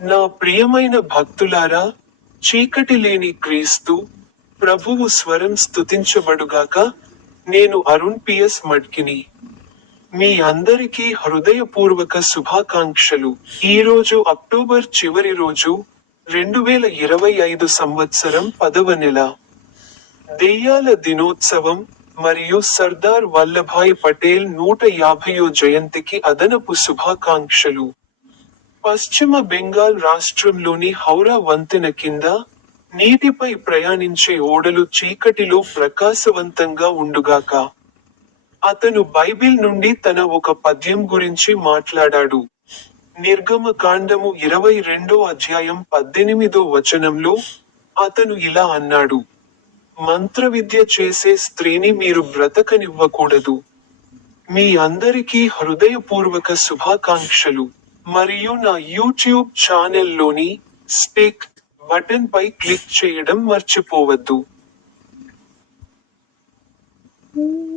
నా ప్రియమైన భక్తులారా చీకటి లేని క్రీస్తు ప్రభువు స్వరం స్తుతించబడుగాక నేను అరుణ్ పిఎస్ మడ్కిని. మీ అందరికీ హృదయపూర్వక శుభాకాంక్షలు. ఈరోజు అక్టోబర్ చివరి రోజు రెండు వేల ఇరవై ఐదు సంవత్సరం పదవ నెల. దెయ్యాల దినోత్సవం మరియు సర్దార్ వల్లభాయ్ పటేల్ నూట యాభయో జయంతికి అదనపు శుభాకాంక్షలు. పశ్చిమ బెంగాల్ రాష్ట్రంలోని హౌరా వంతెన కింద నీటిపై ప్రయాణించే ఓడలు చీకటిలో ప్రకాశవంతంగా ఉండుగాక. అతను బైబిల్ నుండి తన ఒక పద్యం గురించి మాట్లాడాడు. నిర్గమ కాండము ఇరవై రెండో అధ్యాయం పద్దెనిమిదో వచనంలో అతను ఇలా అన్నాడు. మంత్రవిద్య చేసే స్త్రీని మీరు బ్రతకనివ్వకూడదు. మీ అందరికీ హృదయపూర్వక శుభాకాంక్షలు. మరియు నా యూట్యూబ్ ఛానల్లోని స్పీక్ బటన్ పై క్లిక్ చేయడం మర్చిపోవద్దు Mm.